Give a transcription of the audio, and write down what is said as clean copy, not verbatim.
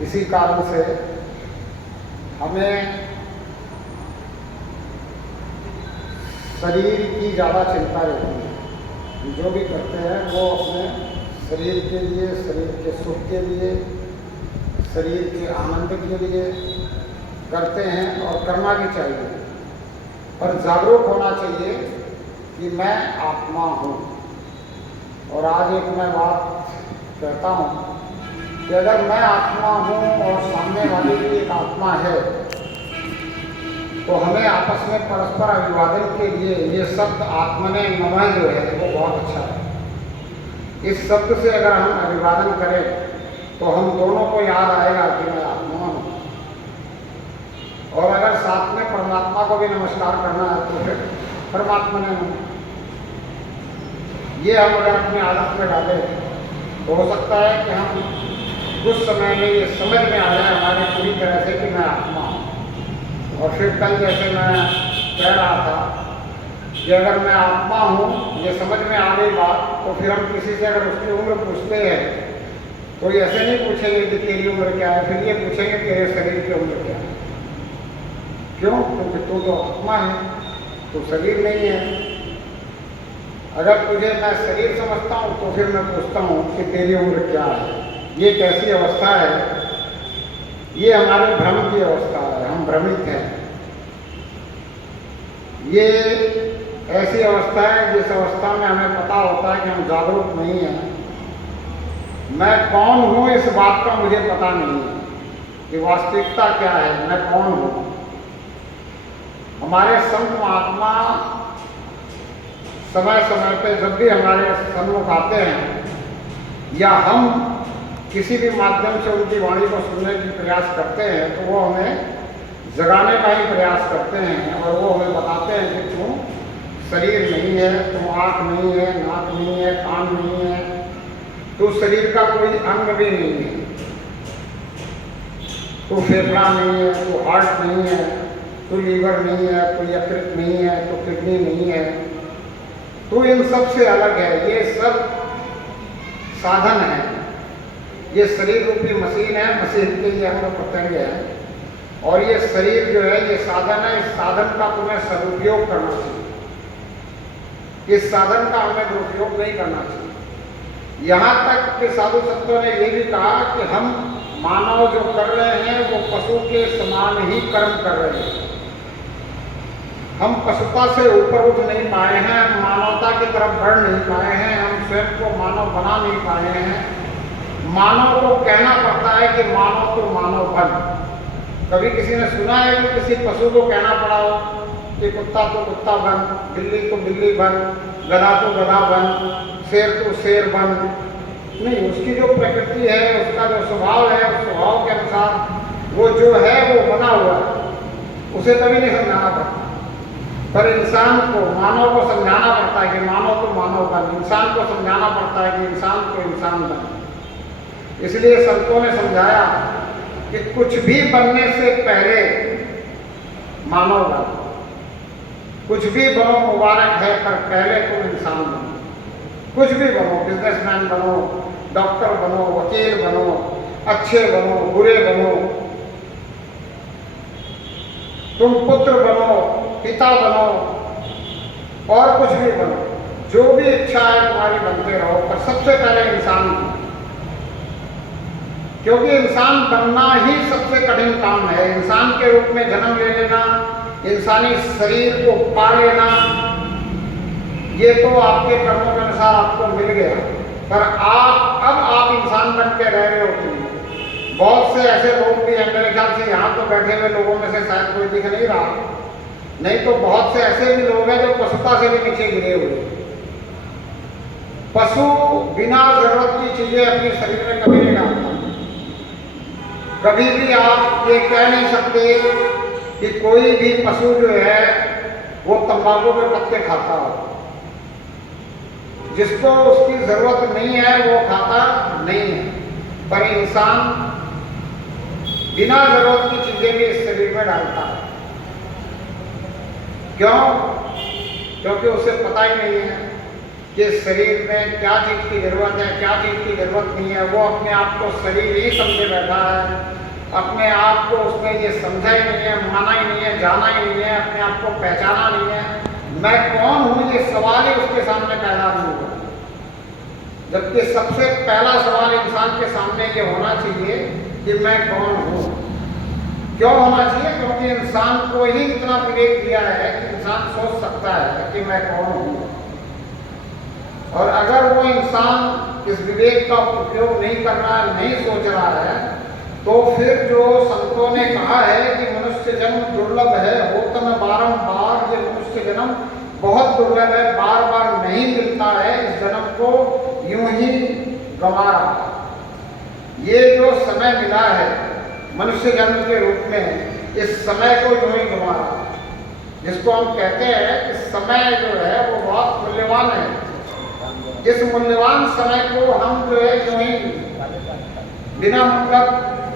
इसी कारण से हमें शरीर की ज़्यादा चिंता रहती है। जो भी करते हैं वो अपने शरीर के लिए, शरीर के सुख के लिए, शरीर के आनंद के लिए करते हैं और करना भी चाहिए। पर जागरूक होना चाहिए कि मैं आत्मा हूँ। और आज एक मैं बात कहता हूँ कि अगर मैं आत्मा हूँ और सामने वाली भी एक आत्मा है तो हमें आपस में परस्पर अभिवादन के लिए ये शब्द आत्मने नमः जो है वो बहुत अच्छा है। इस शब्द से अगर हम अभिवादन करें तो हम दोनों को याद आएगा कि मैं आत्मा हूँ। और अगर साथ में परमात्मा को भी नमस्कार करना है तो फिर परमात्मा ने नमः। ये हम अगर अपनी आदत में डालें तो हो सकता है कि हम कुछ समय में ये समझ में आ जाए हमारे पूरी तरह से कि मैं आत्मा हूँ। और फिर कल जैसे मैं कह रहा था कि अगर मैं आत्मा हूँ ये समझ में आ गई बात तो फिर हम किसी से अगर उसकी उम्र पूछते हैं तो ये ऐसे नहीं पूछेंगे कि तेरी उम्र क्या है, फिर ये पूछेंगे तेरे शरीर की उम्र क्या है। क्यों? क्योंकि तू तो आत्मा है, तू शरीर नहीं है। अगर तुझे मैं शरीर समझता हूँ तो फिर मैं पूछता हूँ कि तेरी उम्र क्या है। ये कैसी अवस्था है? ये हमारे भ्रम की अवस्था है, हम भ्रमित हैं। ये ऐसी अवस्था है जिस अवस्था में हमें पता होता है कि हम जागरूक नहीं हैं। मैं कौन हूँ इस बात का मुझे पता नहीं है कि वास्तविकता क्या है, मैं कौन हूँ। हमारे संत महात्मा समय समय पे जब भी हमारे सन्मुख आते हैं या हम किसी भी माध्यम से उनकी वाणी को सुनने की प्रयास करते हैं तो वो हमें जगाने का ही प्रयास करते हैं और वो हमें बताते हैं कि तुम शरीर नहीं है, तुम आँख नहीं है, नाक नहीं है, कान नहीं है, तो शरीर का कोई अंग भी नहीं है, तो फेफड़ा नहीं है, तो हार्ट नहीं है, तो लीवर नहीं है, तो यकृत नहीं है, तो किडनी नहीं है, तो इन सब से अलग है। ये सब साधन है, ये शरीर रूपी मशीन है, मशीन के ये अंग प्रत्यंग है और ये शरीर जो है ये साधन है। इस साधन का तुम्हें सदुपयोग करना चाहिए, इस साधन का हमें दुरुपयोग नहीं करना चाहिए। यहाँ तक कि साधु संतों ने ये भी कहा कि हम मानव जो कर रहे हैं वो पशु के समान ही कर्म कर रहे हैं। हम पशुता से ऊपर उठ नहीं पाए हैं, हम मानवता की तरफ बढ़ नहीं पाए हैं, हम स्वयं को मानव बना नहीं पाए हैं। मानव को कहना पड़ता है कि मानव तो मानव बन। कभी किसी ने सुना है कि किसी पशु को कहना पड़ा हो कि कुत्ता तो कुत्ता बन, बिल्ली तो बिल्ली बन, गधा तो गधा बन, शेर तो शेर बन? नहीं, उसकी जो प्रकृति है, उसका जो स्वभाव है, उस स्वभाव के अनुसार वो जो है वो बना हुआ है, उसे कभी नहीं समझाना पड़ता। पर इंसान को, मानव को समझाना पड़ता है कि मानव तो मानव बन, इंसान को समझाना पड़ता है कि इंसान तो इंसान बन। इसलिए संतों ने समझाया कि कुछ भी बनने से पहले मानव बनो, कुछ भी बनो मुबारक है, पर पहले तुम इंसान बनो। कुछ भी बनो, बिजनेसमैन बनो, डॉक्टर बनो, वकील बनो, अच्छे बनो, बुरे बनो, तुम पुत्र बनो, पिता बनो और कुछ भी बनो, जो भी इच्छा है तुम्हारी बनते रहो, पर सबसे पहले इंसान बनो। क्योंकि इंसान बनना ही सबसे कठिन काम है। इंसान के रूप में जन्म ले लेना, इंसानी शरीर को पा लेना, ये तो आपके कर्मों के अनुसार आपको मिल गया, पर अब आप इंसान बन के रह रहे हो। बहुत से ऐसे लोग भी हैं, मेरे ख्याल से यहाँ तो बैठे हुए लोगों में से शायद कोई दिख नहीं रहा, नहीं तो बहुत से ऐसे भी लोग हैं जो पशुता से भी नीचे गिरे हुए। पशु बिना जरूरत की चीजें अपने शरीर में कभी नहीं डालता। कभी भी आप ये कह नहीं सकते कि कोई भी पशु जो है वो तंबाकू के पत्ते खाता हो। जिसको उसकी जरूरत नहीं है वो खाता नहीं है, पर इंसान बिना जरूरत की चीजें भी इस शरीर में डालता है। क्यों? क्योंकि उसे पता ही नहीं है कि शरीर में क्या चीज़ की ज़रूरत है, क्या चीज़ की ज़रूरत नहीं है। वो अपने आप को शरीर ही समझे बैठा है, अपने आप को उसमें ये समझा ही नहीं है, माना ही नहीं है, जाना ही नहीं है, अपने आप को पहचाना नहीं है। मैं कौन हूँ, ये सवाल ही उसके सामने पैदा नहीं हुआ। जबकि सबसे पहला सवाल इंसान के सामने ये होना चाहिए कि मैं कौन हूँ। क्यों होना चाहिए? क्योंकि इंसान को ही इतना विवेक दिया है कि इंसान सोच सकता है कि मैं कौन हूँ। और अगर वो इंसान इस विवेक का उपयोग नहीं कर रहा है, नहीं सोच रहा है, तो फिर जो संतों ने कहा है कि मनुष्य जन्म दुर्लभ है, होता न बारंबार, ये मनुष्य जन्म बहुत दुर्लभ है, बार बार नहीं मिलता है, इस जन्म को यूं ही गंवा रहा है। ये जो समय मिला है मनुष्य जन्म के रूप में, इस समय को यूं ही गंवा रहा है, जिसको हम कहते हैं कि समय जो है वो बहुत मूल्यवान है। इस मूल्यवान समय को हम जो है यूं ही बिना मतलब